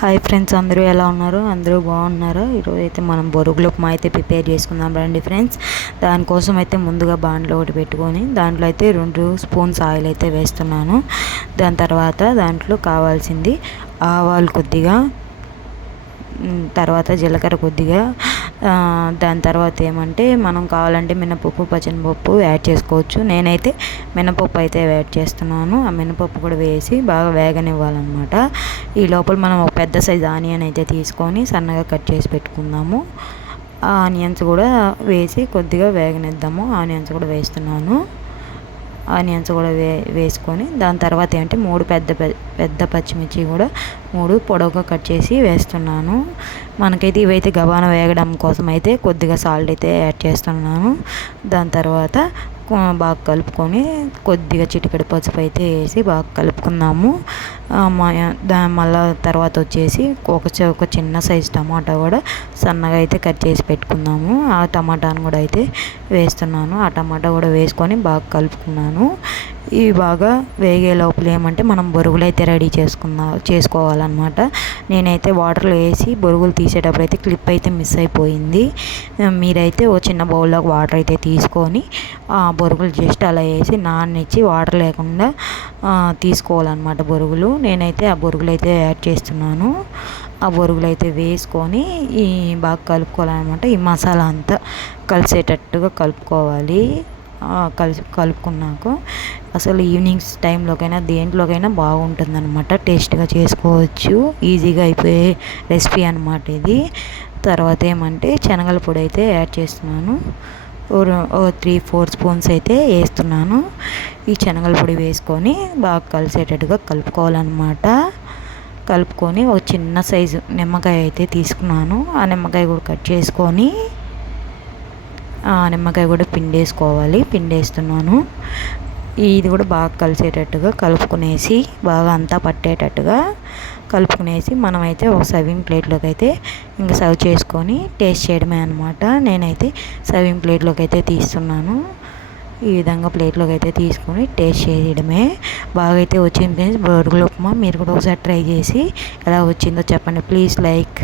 Hi friends, అందరూ ఎలా ఉన్నారు? అందరూ బాగున్నారా? ఈరోజు అయితే మనం బొరుగుల ఉప్మా అయితే ప్రిపేర్ చేసుకుందాం రండి ఫ్రెండ్స్. దానికోసం అయితే ముందుగా బాండ్లో ఒకటి పెట్టుకొని దాంట్లో అయితే 2 స్పూన్స్ ఆయిల్ అయితే వేస్తున్నాను. దాని తర్వాత దాంట్లో కావాల్సింది ఆవాలు కొద్దిగా, తర్వాత జీలకర్ర కొద్దిగా, దాని తర్వాత ఏమంటే మనం కావాలంటే మినపప్పు, పచ్చనిపప్పు యాడ్ చేసుకోవచ్చు. నేనైతే మినపప్పు అయితే యాడ్ చేస్తున్నాను. ఆ మినపప్పు కూడా వేసి బాగా వేగనివ్వాలన్నమాట. ఈ లోపల మనం ఒక పెద్ద సైజు ఆనియన్ అయితే తీసుకొని సన్నగా కట్ చేసి పెట్టుకుందాము. ఆ ఆనియన్స్ కూడా వేసి కొద్దిగా వేగనిద్దాము. ఆనియన్స్ కూడా వేస్తున్నాను. ఆనియన్స్ కూడా వేసుకొని దాని తర్వాత ఏంటంటే 3 పెద్ద పచ్చిమిర్చి కూడా 3 పొడవుగా కట్ చేసి వేస్తున్నాను. మనకైతే ఇవైతే గబాన వేగడం కోసం అయితే కొద్దిగా సాల్ట్ అయితే యాడ్ చేస్తున్నాను. దాని తర్వాత బాగా కలుపుకొని కొద్దిగా చిటికెడు పసుపు అయితే వేసి బాగా కలుపుకుందాము. మళ్ళీ తర్వాత వచ్చేసి ఒక చిన్న సైజు టమాటా కూడా సన్నగా అయితే కట్ చేసి పెట్టుకుందాము. ఆ టమాటాను కూడా అయితే వేస్తున్నాను. ఆ టమాటా కూడా వేసుకొని బాగా కలుపుకున్నాను. ఇవి బాగా వేగే లోపల ఏమంటే మనం బొరుగులు అయితే రెడీ చేసుకోవాలన్నమాట. నేనైతే వాటర్లో వేసి బొరుగులు తీసేటప్పుడు అయితే క్లిప్ అయితే మిస్ అయిపోయింది. మీరైతే ఓ చిన్న బౌల్లో వాటర్ అయితే తీసుకొని బొరుగులు జస్ట్ అలా వేసి నాననిచ్చి వాటర్ లేకుండా తీసుకోవాలన్నమాట బొరుగులు. నేనైతే ఆ బొరుగులు అయితే యాడ్ చేస్తున్నాను. ఆ బొరుగులు అయితే వేసుకొని బాగా కలుపుకోవాలన్నమాట. ఈ మసాలా అంతా కలిసేటట్టుగా కలుపుకోవాలి. కలుపుకున్నాక అసలు ఈవినింగ్స్ టైంలోకైనా దేంట్లోకైనా బాగుంటుందన్నమాట. టేస్ట్గా చేసుకోవచ్చు. ఈజీగా అయిపోయే రెసిపీ అన్నమాట ఇది. తర్వాత ఏమంటే శనగల పొడి అయితే యాడ్ చేస్తున్నాను. 3-4 స్పూన్స్ అయితే వేస్తున్నాను. ఈ శనగల పొడి వేసుకొని బాగా కలిసేటట్టుగా కలుపుకోవాలన్నమాట. కలుపుకొని ఒక చిన్న సైజు నిమ్మకాయ అయితే తీసుకున్నాను. ఆ నిమ్మకాయ కూడా కట్ చేసుకొని నిమ్మకాయ కూడా పిండేస్తున్నాను. ఇది కూడా బాగా కలిసేటట్టుగా కలుపుకునేసి బాగా అంతా పట్టేటట్టుగా కలుపుకునేసి మనమైతే ఒక సర్వింగ్ ప్లేట్లోకి అయితే ఇంకా సర్వ్ చేసుకొని టేస్ట్ చేయడమే అనమాట. నేనైతే సర్వింగ్ ప్లేట్లోకి అయితే తీస్తున్నాను. ఈ విధంగా ప్లేట్లోకి అయితే తీసుకొని టేస్ట్ చేయడమే. బాగా అయితే వచ్చింది ఫ్రెండ్స్ బొరుగుల ఉప్మా. మీరు కూడా ఒకసారి ట్రై చేసి ఎలా వచ్చిందో చెప్పండి. Please like.